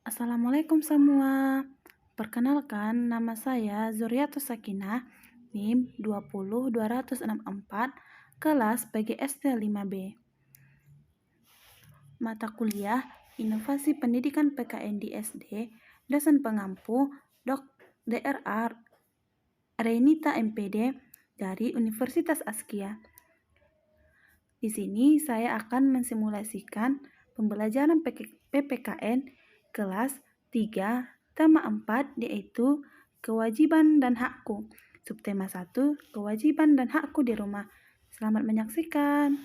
Assalamualaikum semua. Perkenalkan, nama saya Zuriatus Sakinah, NIM 20264, kelas PGSD 5B. Mata kuliah Inovasi Pendidikan PKN di SD, dosen pengampu Dr. Renita MPD dari Universitas Askia. Di sini saya akan mensimulasikan pembelajaran PPKN kelas 3, tema 4, yaitu kewajiban dan hakku. Subtema 1, kewajiban dan hakku di rumah. Selamat menyaksikan.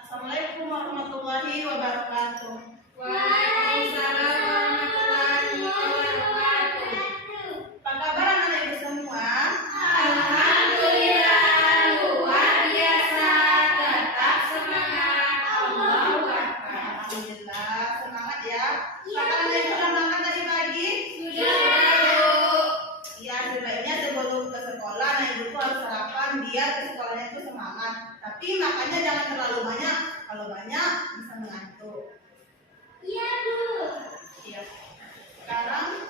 Assalamualaikum warahmatullahi wabarakatuh. Waalaikumsalam warahmatullahi wabarakatuh. Apa kabar anak ibu semua? Alhamdulillah luar biasa, tetap semangat. Allahu Akbar. Alhamdulillah, semangat ya. Apakah anak ibu sudah makan tadi pagi? Sudah, Bu. Ya, sebaiknya sebelum ke sekolah anak ibu tuh harus sarapan biar ke sekolahnya itu semangat. Tapi makannya jangan terlalu banyak. Kalau banyak bisa mengantuk. Iya, Bu. Iya. Sekarang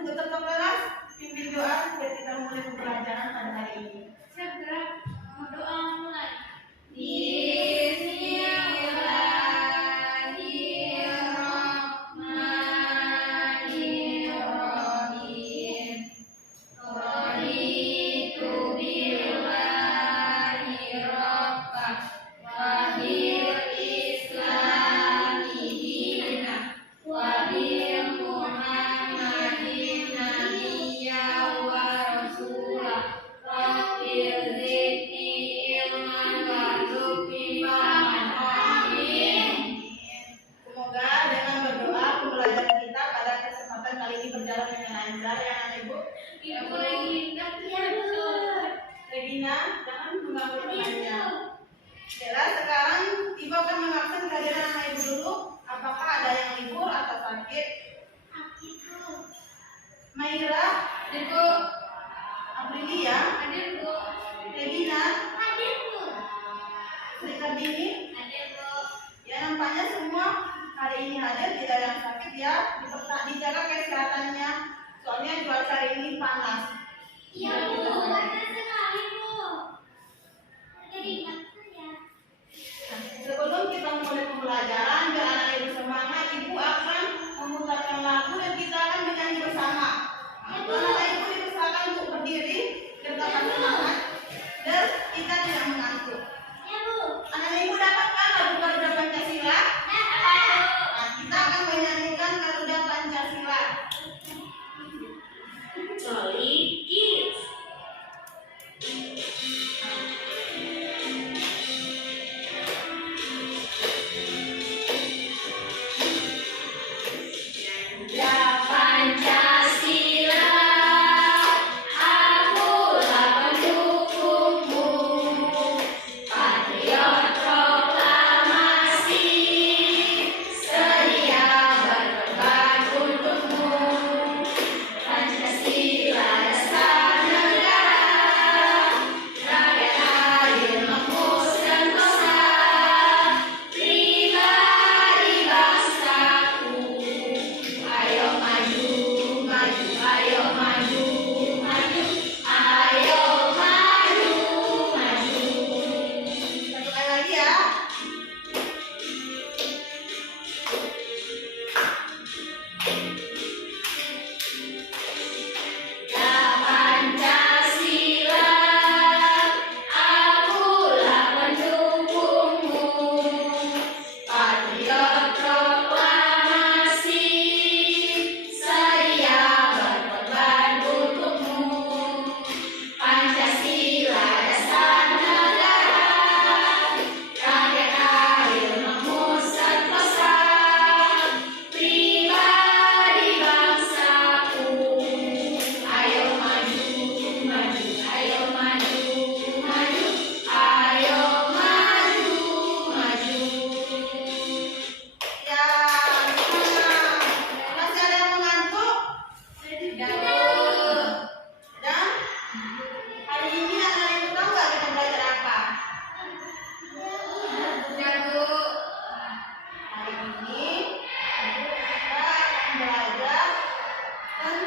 untuk tetap kelas pimpin doa biar kita mulai pembelajaran pada hari ini. Segera mau doa mulai. Bismillahirrahmanirrahim. Raditu billahi rabbah wa bil islami dinah wa bil muhammadin nabiyya wa rasulah rabbil zidni ilman warzuqni fahman. Amin. Semoga dengan berdoa pembelajaran kita pada kesempatan kali ini berjalan dengan lancar ya anak ibu. Ibu Regina, ya Bu. Regina, jangan mengganggu temannya. Bella, sekarang ibu akan mengabsen kehadiran anak ibu dulu. Apakah ada yang libur atau sakit? Maira, Hadir, Bu. Aprilia, Hadir, Bu. Regina, Hadir, Bu. Sri Kartini. Hadir, Bu. Ya, nampaknya semua hari ini hadir, tidak ada yang sakit ya. Dijaga kesehatannya. Soalnya cuaca hari ini panas. Iya, Bu. Panas sekali, Bu. Jadi ingat saja. Sebelum kita mulai pembelajaran, biar anak ibu semangat, ibu akan memutarkan lagu dan kita akan menyanyi bersama. Anak ibu diusahakan untuk berdiri, biar dapat semangat dan kita tidak mengantuk. Ya, Bu. Anak ibu dapatkah lagu Garuda Pancasila? Dapat. Nah, kita akan menyanyikan Garuda Pancasila. Solid Kids.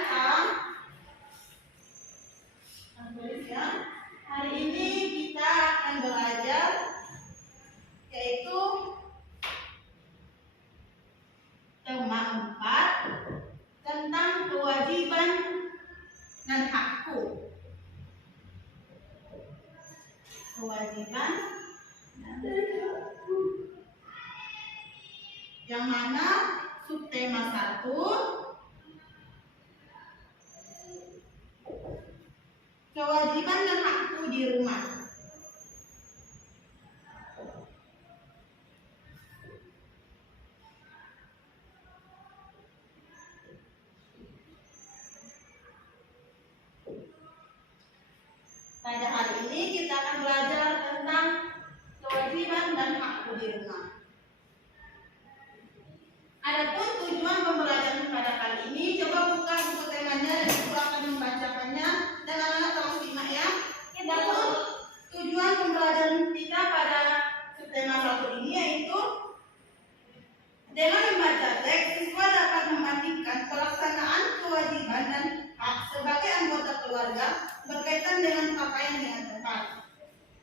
sekarang tulis ya. Hari ini kita akan belajar yaitu tema 4 tentang kewajiban dan hakku. Kewajiban dan hakku. Yang mana subtema 1 kewajiban dan hakku di rumah. Pada hari ini kita akan belajar tentang kewajiban dan hakku di rumah. Adapun tujuan pembelajaran pada kali ini, coba buka buku temanya dan ibu akan membacakannya dan anak-anak tolong simak ya. Adapun tujuan pembelajaran kita pada subtema 1 ini yaitu dengan membaca teks, siswa dapat memastikan pelaksanaan kewajiban dan hak sebagai anggota keluarga berkaitan dengan pakaian dengan tepat.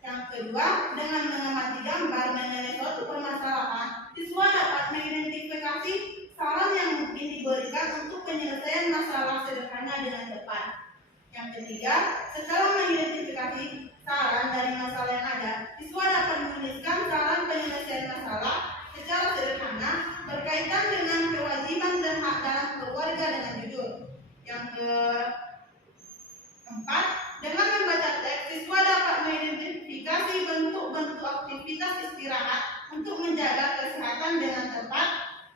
Yang kedua, dengan mengamati gambar mengenai suatu permasalahan, siswa dapat mengidentifikasi saran yang mungkin diberikan untuk penyelesaian masalah sederhana dengan tepat. Yang ketiga, setelah mengidentifikasi saran dari masalah yang ada, siswa dapat menuliskan saran penyelesaian masalah secara sederhana berkaitan dengan kewajiban dan hak dalam keluarga dengan jujur. Yang keempat, dengan membaca teks, siswa dapat mengidentifikasi bentuk-bentuk aktivitas istirahat untuk menjaga kesehatan dengan tepat.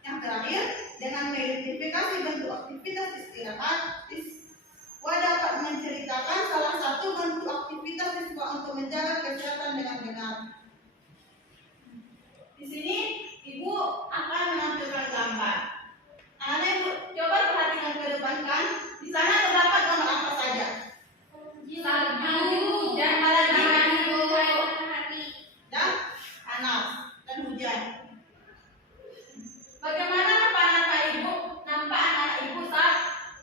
Yang terakhir, dengan mengidentifikasi bentuk aktivitas istirahat, siswa dapat menceritakan salah satu bentuk aktivitas siswa untuk menjaga kesehatan dengan benar. Di sini ibu akan menampilkan gambar. Anak ibu coba perhatikan ke depan kan. Di sana terdapat gambar apa saja? Salju Dan apalagi? matahari. Dan panas dan hujan. Bagaimana nampak ibu anak ibu saat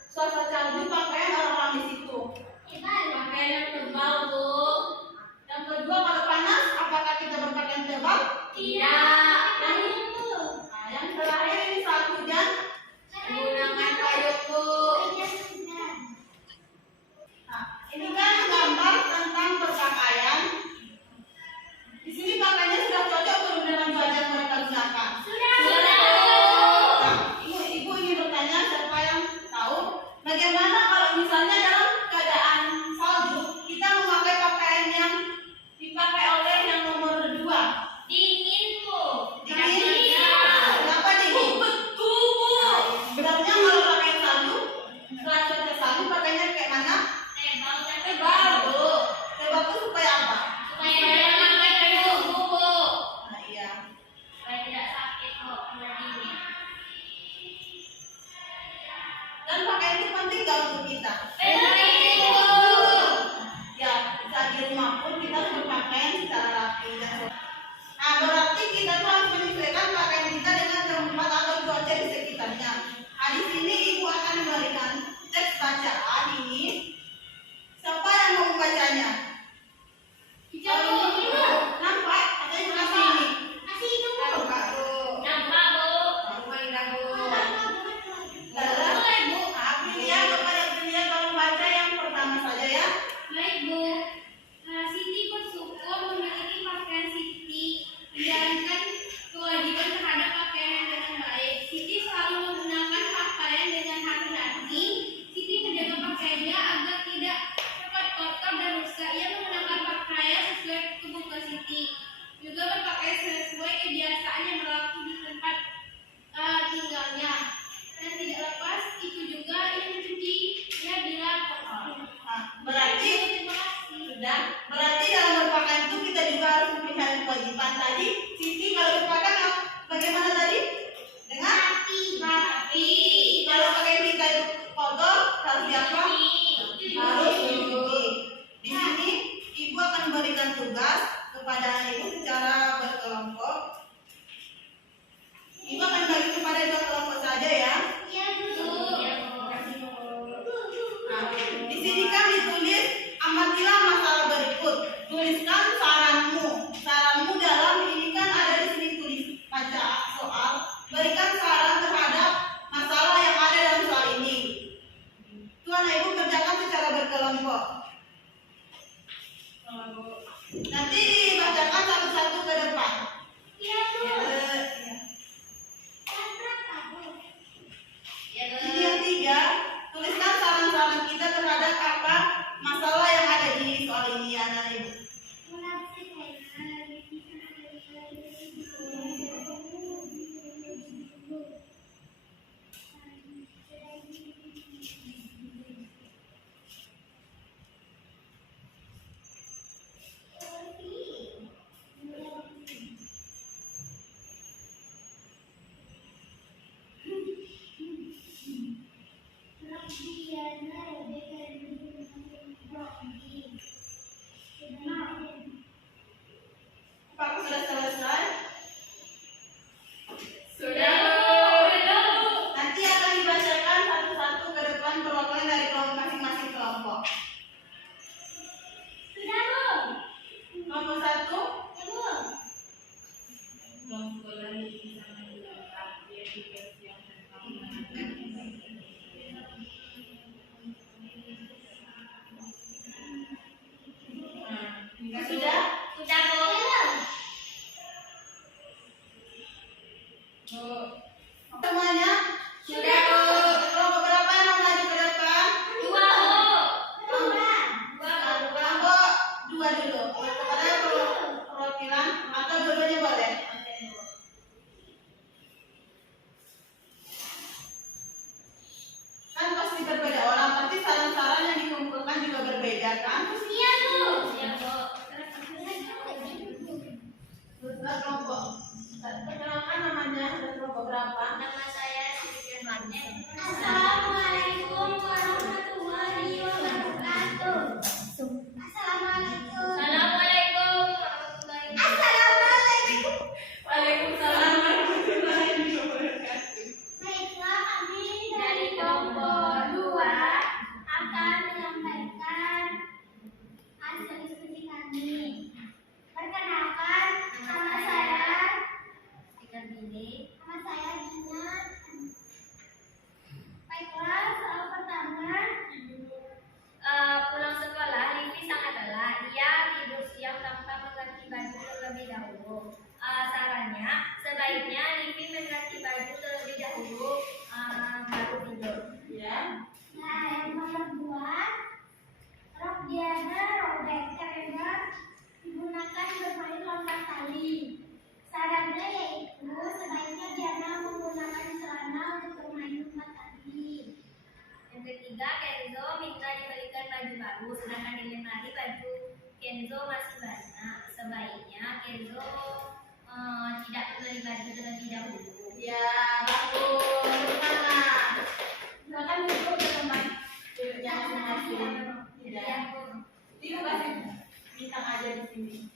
suasana salju pakaian orang-orang di situ? Pakaian yang tebal, Bu. Yang kedua, kalau panas apakah kita berpakaian tebal? Tidak. Nah, yang terakhir ini saat hujan Menggunakan payung, Bu. Nah, ini kan gambar tentang berpakaian. Di sini pakaiannya sudah cocok belum dengan baju yang mereka gunakan? Sudah. Nah, ibu ingin bertanya, siapa yang tahu bagaimana kalau misalnya dalam keadaan salju kita memakai pakaian yang dipakai oleh yang nomor 2? Dingin, Bu. Dingin? Tidak. Kenapa dingin? Betul, Bu. Sebenarnya kalau pakai salju, setelah selesai salju pakainya kayak mana? Tebal dan Tebal, Bu. Tebal itu supaya apa? Supaya tidak pakai payung, Bu. Nah, iya. Supaya tidak sakit kok kalau dingin. Dan pakaian itu penting nggak untuk kita? Penting, Bu. Ya, saat di rumah pun kita harus berpakaian secara rapi dan sopan. Nah, berarti kita tuh harus menyesuaikan pakaian kita dengan tempat atau cuaca di sekitarnya. Nah, di sini ibu akan memberikan teks bacaan ini. Siapa yang mau membacanya? Nampak? Ada di sebelah sini. Nampak, Bu. Nampak, Bu. Boleh, Bu. Aprilia, kepada Aprilia tolong baca yang pertama saja ya. Baik, Bu. Siti bersyukur memiliki pakaian Siti menjalankan kewajiban terhadap pakaian yang dengan baik. Siti selalu menggunakan pakaian dengan hati-hati. Siti menjaga pakaiannya agar tidak cepat kotor dan rusak. Ia menggunakan pakaian sesuai kebutuhan Siti. Juga berpakaian sesuai kebiasaan yang berlaku di tempat tinggalnya. Dan tidak lepas itu juga ia mencucinya bila kotor. Nah, berarti Terima kasih. sudah. Berarti dalam berpakaian itu kita juga harus memiliki kewajiban tadi. Sisi kalau berpakaian bagaimana tadi? Dengan Rapi. kalau pakaian kita itu kotor harus diapa? Harus dicuci. Di sini ibu akan memberikan tugas kepada anak ibu secara berkelompok. Ibu akan bagi kepada 2 kelompok saja ya. Iya, Bu. Assalamualaikum warahmatullahi wabarakatuh. Assalamualaikum. Assalamualaikum warahmatullahi wabarakatuh. Waalaikumsalam warahmatullahi wabarakatuh. Baiklah, kami dari kelompok 2 akan menyampaikan hasil diskusi kami. Perkenalkan, nama saya Dina. Baiklah, soal pertama. Pulang sekolah, Livi sangat lelah. Ia tidur siang tanpa mengganti baju terlebih dahulu. Sarannya, sebaiknya Livi mengganti baju terlebih dahulu, baru tidur. Ya. Nah, yang nomor 2, rok Diana robek karena digunakan bermain lompat tali. Sarannya yaitu sebaiknya Diana menggunakan celana untuk bermain lompat tali. Yang ketiga, Kenzo minta dibelikan baju baru, sedangkan di lemari baju Kenzo masih banyak. Sebaiknya Kenzo tidak membeli baju terlebih dahulu. Ya, bagus. Semangat. Silakan duduk ke tempat duduknya masing-masing. Ya. Terima kasih. Bintang aja di sini.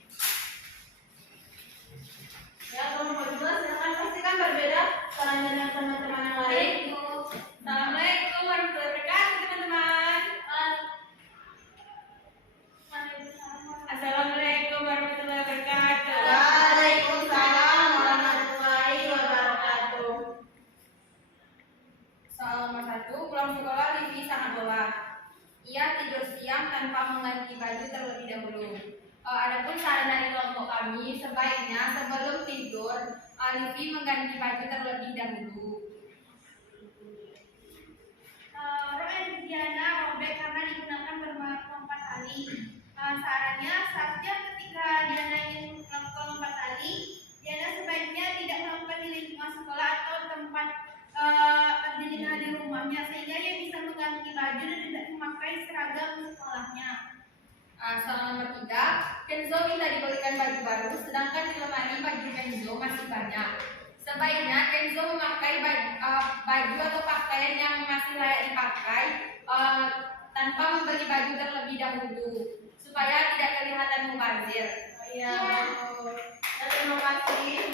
Ya, kelompok 2 silakan, pasti kan berbeda caranya dengan teman-teman yang lain. Assalamualaikum warahmatullahi wabarakatuh, teman-teman. Assalamualaikum warahmatullahi wabarakatuh. Waalaikumsalam warahmatullahi wabarakatuh. Soal nomor 1, pulang sekolah Livi sangat lelah. Ia tidur siang tanpa mengganti baju terlebih dahulu. Adapun saran dari kelompok kami, sebaiknya sebelum tidur Livi mengganti baju terlebih dahulu. Rok Diana robek karena digunakan bermain lompat tali. Sarannya, saatnya ketika Diana ingin melakukan lompat tali, Diana sebaiknya tidak melakukan di lingkungan sekolah atau tempat di rumahnya, sehingga ia bisa mengganti baju dan tidak memakai seragam sekolahnya. Soal nomor 3, Kenzo minta dibelikan baju baru, sedangkan di lemari baju Kenzo masih banyak. Sebaiknya Kenzo memakai baju atau pakaian yang masih layak dipakai tanpa membeli baju terlebih dahulu, supaya tidak kelihatan mubazir. Iya, bagus. Terima kasih.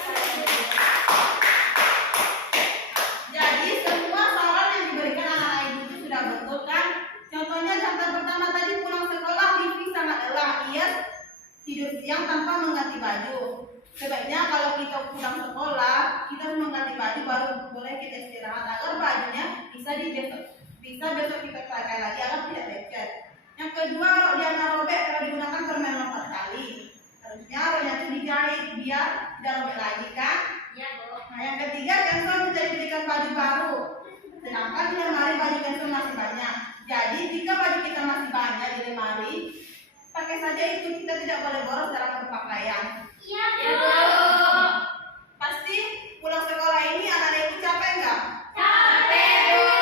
Jadi semua saran yang diberikan anak-anak ibu itu sudah betul kan? Contohnya contoh pertama tadi, pulang sekolah Livi sangat lelah. Ia tidur siang tanpa mengganti baju. Sebaiknya kalau kita pulang sekolah, kita harus mengganti baju baru boleh kita istirahat agar bajunya bisa besok kita pakai lagi agar tidak lecet. Yang kedua, rok Diana robek kalau digunakan bermain lompat tali. Harusnya roknya itu dijahit biar tidak robek lagi kan? Ya, Bu. Nah, yang ketiga, Kenzo minta dibelikan baju baru. Sedangkan di lemari baju Kenzo masih banyak. Jadi jika baju kita masih banyak di lemari, pakai saja itu, kita tidak boleh boros dalam berpakaian. Iya, Ya, Bu. Bu. Pasti pulang sekolah ini anak-anak ibu capek nggak? Capek, Bu.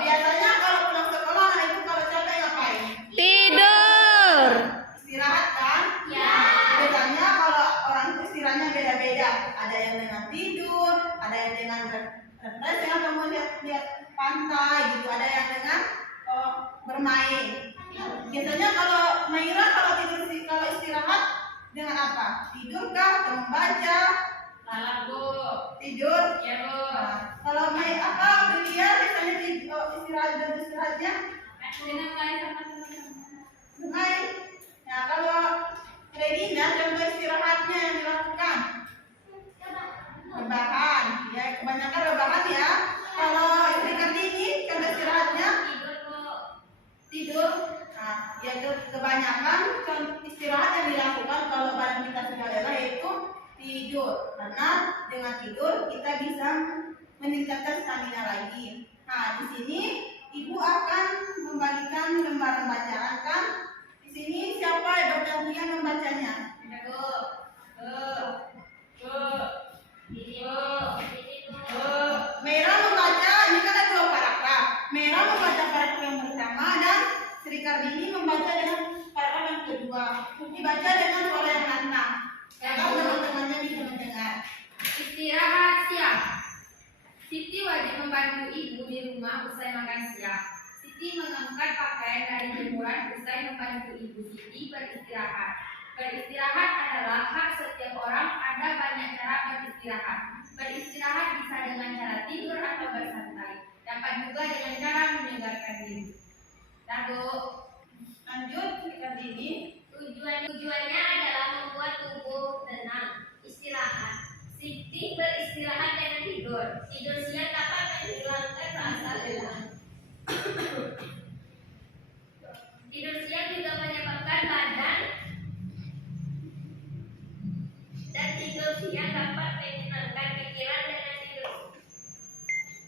Biasanya kalau pulang sekolah anak ibu kalau capek ngapain? Tidur. Istirahat kan? Ya. Bedanya kalau orang itu istirahatnya beda-beda. Ada yang dengan tidur, ada yang dengan refreshing atau mau lihat pantai gitu, ada yang dengan bermain. Biasanya kalau Maira kalau istirahat dengan apa? Tidur kah atau membaca? Salah, Bu. Tidur. Ya, Bu. Nah, kalau Priya biasanya istirahatnya Dengan main sama teman-teman. bermain. Nah, kalau Regina contoh istirahatnya yang dilakukan rebahan, ya kebanyakan rebahan ya. Kalau istri Kartini contoh istirahatnya Tidur, Bu. tidur. Nah, ya kebanyakan istirahat yang dilakukan kalau badan kita sudah lelah yaitu tidur. Karena dengan tidur kita bisa meningkatkan stamina lagi. Nah, di sini ibu akan membagikan lembaran bacaan kan? Di sini siapa yang membacanya? Bu. Merah membaca, ini kan ada 2 paragraf. Merah membaca paragraf yang pertama dan Sri Kardini membaca dengan paragraf yang kedua. Dibaca dengan suara yang lantang. Ya kan teman-temannya bisa mendengar. Istirahat siang. Siti wajib membantu ibu di rumah usai makan siang. Siti mengangkat pakaian dari jemuran usai membantu ibu Siti beristirahat. Beristirahat adalah hak setiap orang, ada banyak cara beristirahat. Beristirahat bisa dengan cara tidur atau bersantai. Dapat juga dengan cara menyegarkan diri. Lalu Lanjut, cerita ini. tujuannya adalah membuat tubuh tenang, istirahat. Siti beristirahat dengan tidur. Tidur siang dapat menghilangkan rasa lelah. Tidur siang juga menyebabkan badan dan tidur siang dapat menyenangkan pikiran dengan tidur.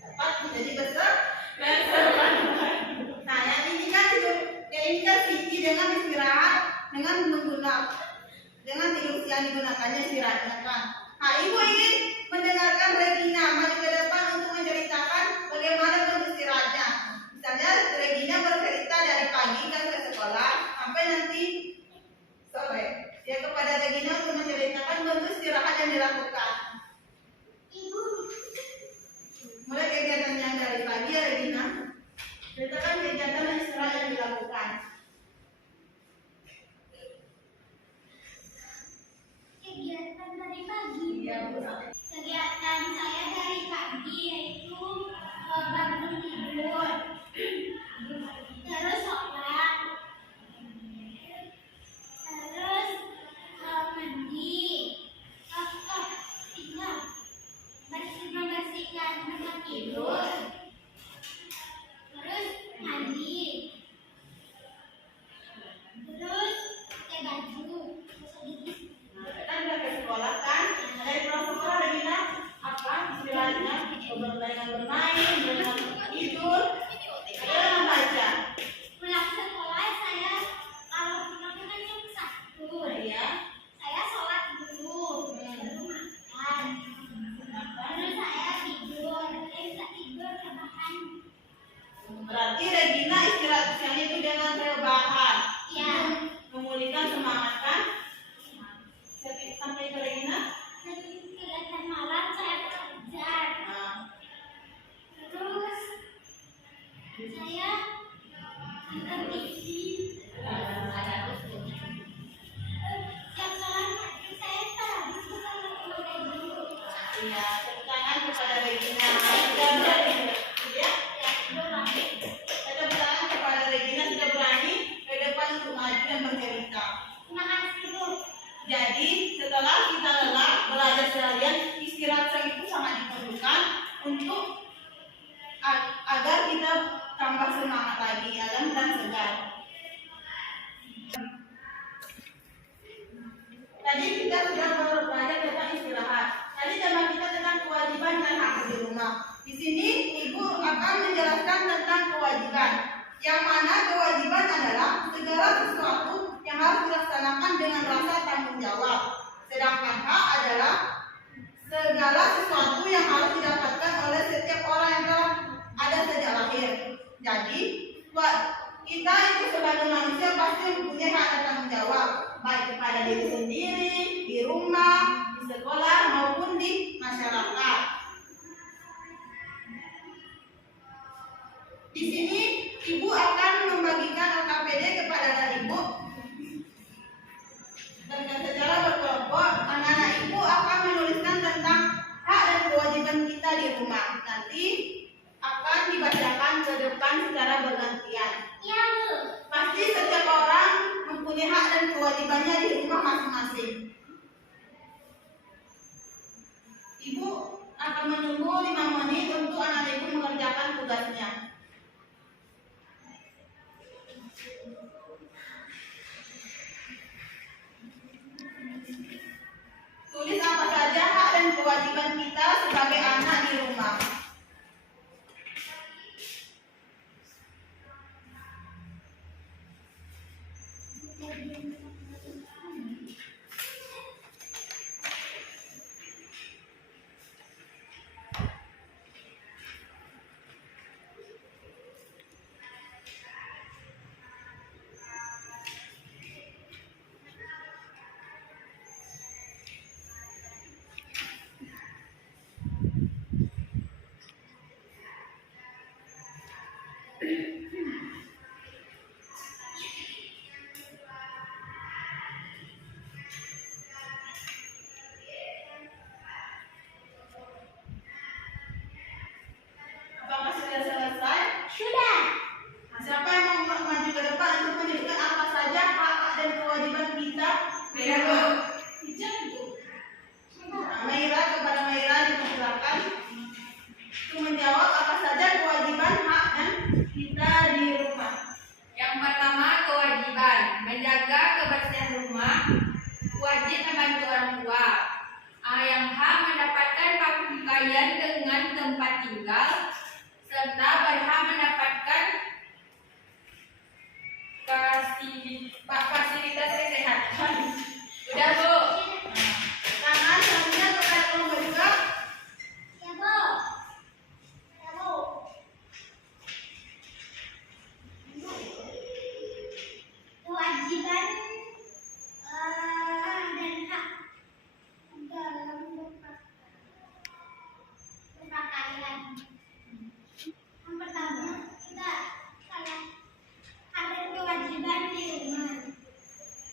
Dapat menjadi besar. Nah, yang ini kan tidur, yang ini kan Siti dengan istirahat, dengan tidur siang digunakannya istirahatnya kan. Nah, ibu ingin mendengarkan Regina maju ke depan untuk menceritakan bagaimana beristirahatnya. Misalnya Regina bercerita dari pagi kan ke sekolah sampai nanti sore. Ya, kepada Regina untuk menceritakan bentuk istirahat yang dilakukan. Mulai kegiatan yang dari pagi ya Regina. Ceritakan kegiatan dan istirahat yang dilakukan. Kegiatan dari pagi. Iya, Bu. Kegiatan saya dari pagi yaitu bangun tidur, terus sholat, terus mandi, tinggal membersihkan tempat tidur, terus mandi, terus pakai baju. Kan udah ke sekolah kan? Dari pulang sekolah Regina apa istilahnya? Dengan bermain, dengan tidur, dengan membaca. Pulang sekolah saya kalau pulang kan jam 1. Iya. Saya sholat dulu, baru makan. Terus saya tidur, saya bisa tidur rebahan. Berarti Regina istirahat siangnya itu dengan rebahan. Ya. Memulihkan semangat kan? Sampai ke Regina. Kegiatan malam saya belajar. Nah, Terus saya nonton TV. Jam sholat maghrib saya habis ke sama teman dulu. iya, tepuk tangan kepada Regina. Ya, tepuk tangan kepada Regina sudah berani ke depan untuk maju dan bercerita. Terima kasih Bu. Jadi setelah kita lelah belajar seharian, istirahat itu sangat diperlukan untuk agar kita tambah semangat lagi, alam dan segar. Tadi kita sudah belajar tentang istirahat. Tadi tema kita tentang kewajiban dan hak di rumah. Di sini ibu akan menjelaskan tentang kewajiban. Yang mana kewajiban adalah segala sesuatu yang harus dilaksanakan dengan rasa tanggung jawab. Sedangkan hak adalah segala sesuatu yang harus didapatkan oleh setiap orang yang telah ada sejak lahir. Jadi, kita itu sebagai manusia pasti mempunyai hak dan tanggung jawab, baik kepada diri sendiri, di rumah, di sekolah maupun di masyarakat. Di sini ibu akan membagikan LKPD kepada ibu. Dan secara berkelompok, anak-anak ibu akan menuliskan tentang hak dan kewajiban kita di rumah. Nanti akan dibacakan ke depan secara bergantian. Iya Bu. Pasti setiap orang mempunyai hak dan kewajibannya di rumah masing-masing. Ibu akan menunggu 5 menit untuk anak ibu mengerjakan tugasnya. Tulis apa saja hak dan kewajiban kita sebagai anak di rumah. Apakah sudah selesai? Sudah. Nah, siapa yang mau maju ke depan untuk menyebutkan apa saja hak dan kewajiban kita? Ayo. Nah, Maira, kepada Maira dipersilakan untuk menjawab apa saja kewajiban hak dan kita di rumah. Yang pertama, kewajiban menjaga kebersihan rumah, wajib membantu orang tua. Yang H, mendapatkan pakaian dengan tempat tinggal, serta berhak mendapatkan fasilitas kesehatan. Udah, Bu. Tangan selanjutnya kepada kelompok juga. Ya, Bu. Ya, Bu. Kewajiban dan hak dalam berpakaian. Yang pertama, kita ada kewajiban di rumah.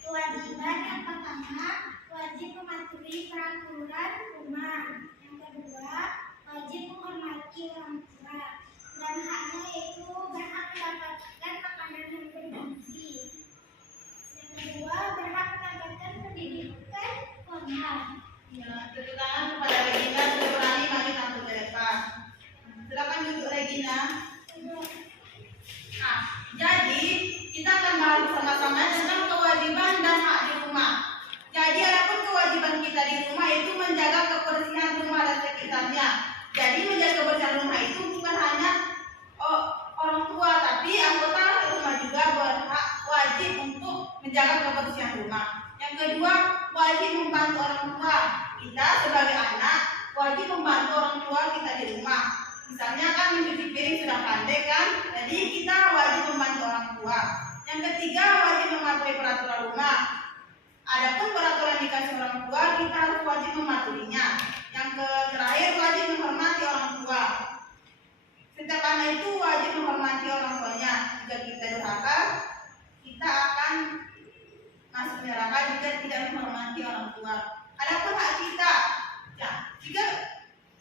Kewajiban yang pertama, wajib mematuhi peraturan rumah. Yang kedua, wajib menghormati orang tua. Dan haknya yaitu berhak mendapatkan makanan yang bergizi. Yang kedua, berhak mendapatkan pendidikan formal. Ya, tepuk tangan kepada Regina sudah berani maju tampil ke depan. Silakan duduk Regina. Nah, jadi kita akan bahas bersama-sama tentang kewajiban dan hak di rumah. Jadi adapun kewajiban kita di rumah itu menjaga kebersihan rumah dan sekitarnya. Jadi menjaga kebersihan rumah itu bukan hanya orang tua, tapi anggota rumah juga berhak wajib untuk menjaga kebersihan rumah. Yang kedua, wajib membantu orang tua. Kita sebagai anak wajib membantu orang tua kita di rumah. Misalnya kan mencuci piring sudah pandai kan, jadi kita wajib membantu orang tua. Yang ketiga, wajib mematuhi peraturan rumah. Adapun peraturan dikasih orang tua, kita harus wajib mematuhinya. Yang terakhir, wajib menghormati orang tua. Setiap anak itu wajib menghormati orang tuanya. Jika kita durhaka, kita akan masuk neraka jika tidak menghormati orang tua. Adapun hak kita, ya, jika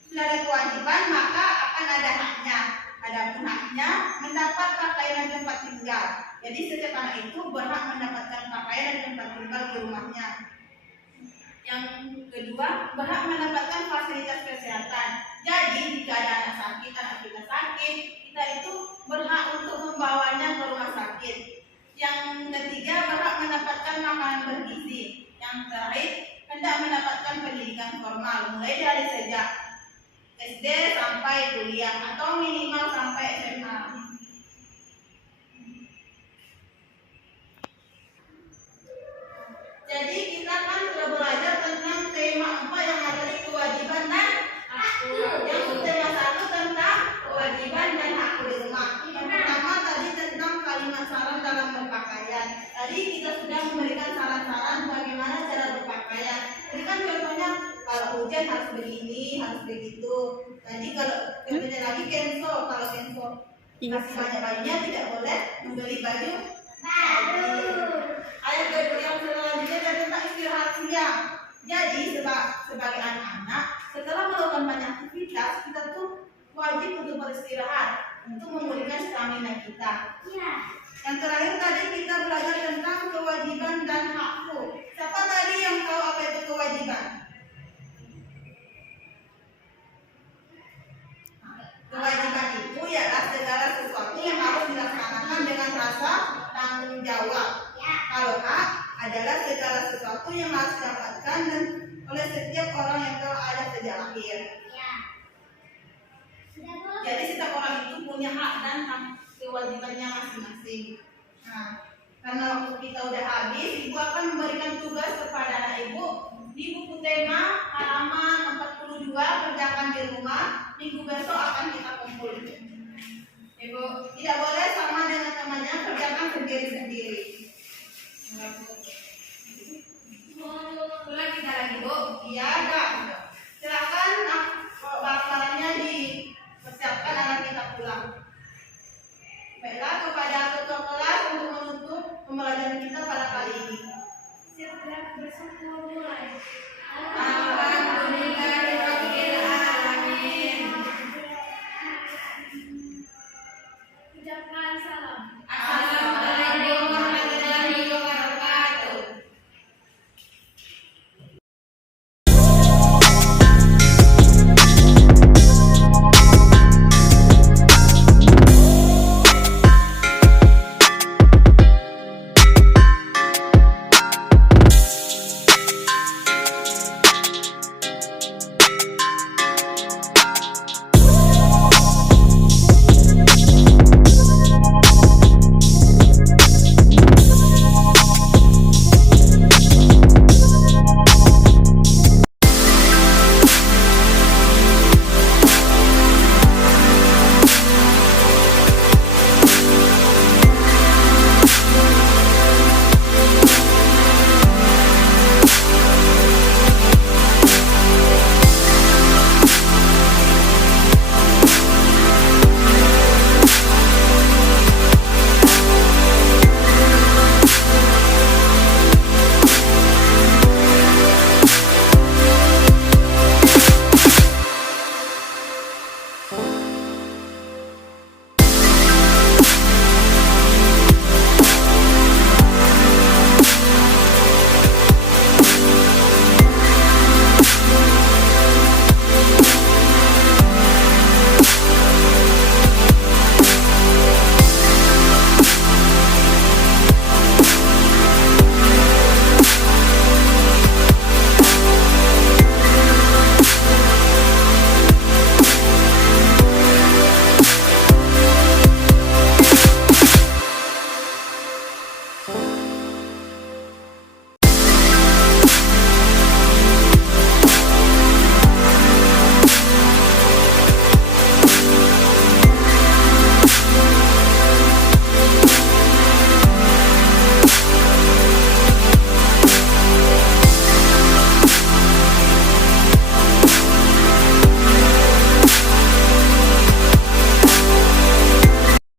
sudah ada kewajiban maka akan ada haknya. Adapun haknya mendapat pakaian dan tempat tinggal. Jadi setiap anak itu berhak mendapatkan pakaian dan tempat tinggal di rumahnya. Yang kedua, berhak mendapatkan fasilitas kesehatan. Jadi jika ada anak kita sakit, kita itu berhak untuk membawanya ke rumah sakit. Yang ketiga, berhak mendapatkan makanan bergizi. Yang terakhir, hendak mendapatkan pendidikan formal mulai dari sejak SD sampai kuliah atau minimal sampai SMA. Jadi kita kan sudah belajar tentang tema 4 yang materi kewajiban dan hak. Yang tema 1 tentang kewajiban dan hak di rumah. Yang pertama tadi tentang kalimat saran dalam berpakaian. Tadi kita sudah memberikan saran-saran bagaimana cara berpakaian. Jadi kan contohnya kalau hujan harus begini, harus begitu. Tadi kalau contohnya lagi cancel, kalau cancel kasih banyak bajunya tidak boleh membeli baju baru. Ayat kedua yang selanjutnya tentang istirahat siang. Jadi sebagai anak-anak setelah melakukan banyak aktivitas kita tuh wajib untuk beristirahat untuk memulihkan stamina kita. Ya. Yang terakhir tadi kita belajar tentang kewajiban dan hakku. Siapa tadi yang tahu apa itu kewajiban? Kewajiban itu ialah segala sesuatu yang harus dilaksanakan dengan rasa tanggung jawab. Ya. Kalau hak adalah segala sesuatu yang harus didapatkan dan oleh setiap orang yang telah ada sejak lahir. Ya. Sudah, Bu? Jadi setiap orang itu punya hak dan hak kewajibannya masing-masing. Nah, karena waktu kita udah habis, Ibu akan memberikan tugas kepada anak Ibu di buku tema halaman 42 kerjakan di rumah. Minggu besok akan kita kumpul. Ibu tidak boleh sama dengan temannya, kerjakan sendiri-sendiri. Ulang kita lagi, Bu. Iya, Kak. Silakan barang-barangnya dipersiapkan agar kita pulang. Mulai.